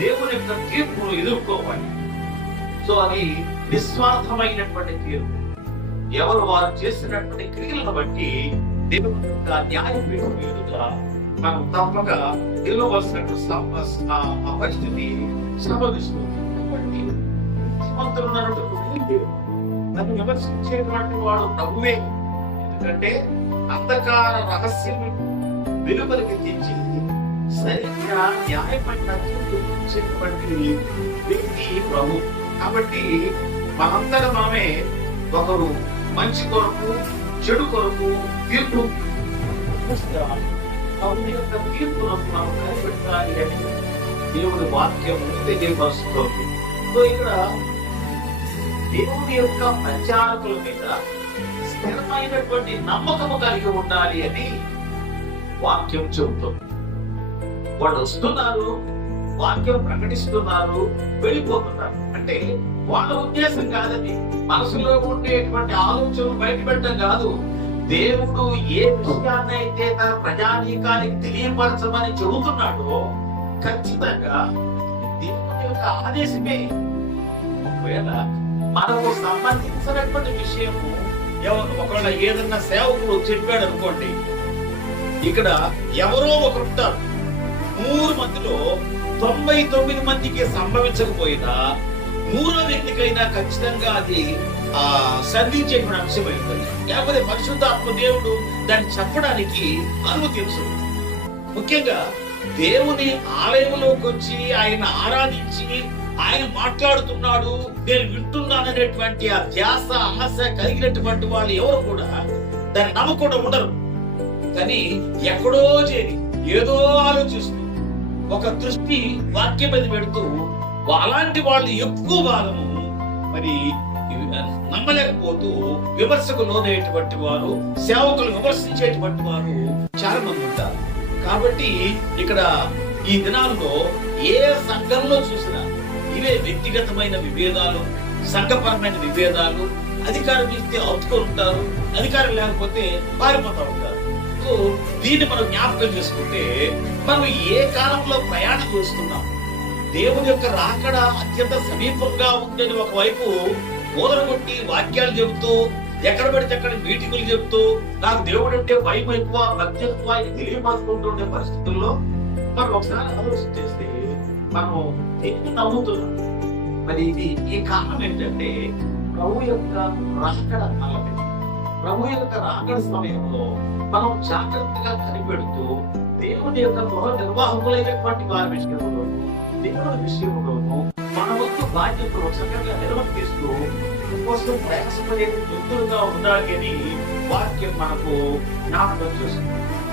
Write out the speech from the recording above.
దేవుని యొక్క తీర్పును ఎదుర్కోవాలి. సో అది నిస్వార్థమైనటువంటి తీర్పు. ఎవరు వారు చేసినటువంటి క్రియలను బట్టి దేవుని యొక్క న్యాయపీఠం ఎదుట మనం తప్పక నిలవలసినటువంటి ఆ పరిస్థితి సంభవిస్తుంది. కాబట్టి నన్ను విమర్శించేటువంటి వాడు ప్రభువే. ఎందుకంటే అంధకార రహస్యం వెలుపలికి తెచ్చి సరిగ్గా న్యాయపడిన వ్యక్తి ప్రభు. కాబట్టి మనందరం మనమే ఒకరు మంచి కొరకు చెడు కొరకు తీర్పు మనం కనిపెట్టాలి అని దేవుని వాక్యం తెలియపరుస్తుంది. సో ఇక్కడ దేవుని యొక్క ప్రచారకుల మీద స్థిరమైనటువంటి నమ్మకము కలిగి ఉండాలి అని వాక్యం చెబుతుంది. వాళ్ళు వస్తున్నారు, వాక్యం ప్రకటిస్తున్నారు, వెళ్ళిపోతున్నారు. అంటే వాళ్ళ ఉద్దేశం కాదని, మనసులో ఉండేటువంటి ఆలోచనలు బయటపెట్టడం కాదు. దేవుడు ఏ విషయాన్నైతే తన ప్రజానీకానికి తెలియపరచమని చెబుతున్నాడో ఖచ్చితంగా దేవుని యొక్క ఆదేశమే. ఒకవేళ మనకు సంబంధించినటువంటి విషయము ఒకవేళ ఏదన్నా సేవకుడు చెప్పాడు అనుకోండి, ఇక్కడ ఎవరో ఒకరు ఉంటారు, 100 మందిలో 99 మందికి సంభవించకపోయినా 100వ వ్యక్తికైనా ఖచ్చితంగా అది సంధించేటువంటి అంశమై ఉంటుంది. లేకపోతే పరిశుద్ధాత్మ దేవుడు దాన్ని చెప్పడానికి అనుమతించదు. ముఖ్యంగా దేవుని ఆలయంలోకి వచ్చి ఆయన ఆరాధించి ఆయన మాట్లాడుతున్నాడు, నేను వింటున్నాననేటువంటి ఆ ధ్యాస ఆశ కలిగినటువంటి వాళ్ళు ఎవరు కూడా దాన్ని నమ్మకుండా ఉండరు. కానీ ఎక్కడో చేరి ఏదో ఆలోచిస్తూ ఒక దృష్టి వాక్యం మీద పెడుతూ అలాంటి వాళ్ళు ఎక్కువ భాగము మరి నమ్మలేకపోతూ విమర్శకు లోనయ్యేటువంటి వారు, సేవకులు విమర్శించేటువంటి వారు చాలా మంది ఉంటారు. కాబట్టి ఇక్కడ ఈ దినాల్లో ఏ సంఘంలో చూసినా ఇవే వ్యక్తిగతమైన విభేదాలు, సంఘపరమైన విభేదాలు. అధికారం ఇస్తే అవుతుకొని ఉంటారు, అధికారం లేకపోతే పారిపోతూ ఉంటారు. సో దీన్ని మనం జ్ఞాపకం చేసుకుంటే మనం ఏ కాలంలో ప్రయాణం చేస్తున్నాం, దేవుని యొక్క రాకడ అత్యంత సమీపంగా ఉందని ఒకవైపు బోధనగొట్టి వాక్యాలు చెబుతూ, ఎక్కడ పడితే అక్కడ మీటింగులు చెబుతూ, నాకు దేవుడు అంటే భయం ఎక్కువ, భక్తి ఎక్కువ అని తెలియపరుచుకుంటుండే పరిస్థితుల్లో మనం ఒకసారి ఆలోచన చేస్తే మనం దేన్ని నమ్ముతున్నాం. మరి ఇది ఈ కారణం ఏంటంటే ప్రభు యొక్క రాకడ కాలం. ప్రభు యొక్క రాకడ సమయంలో మనం జాగ్రత్తగా కనిపెడుతూ దేవుని యొక్క గృహ నిర్వాహకులైనటువంటి వారి విషయంలోనూ దేవుని విషయంలోనూ మన వంతు బాధ్యతలు చక్కగా నిర్వర్తిస్తూ కోసం ప్రయాసపడే వ్యక్తులుగా ఉండాలి అని వాక్యం మనకు జ్ఞాపకం చేస్తుంది.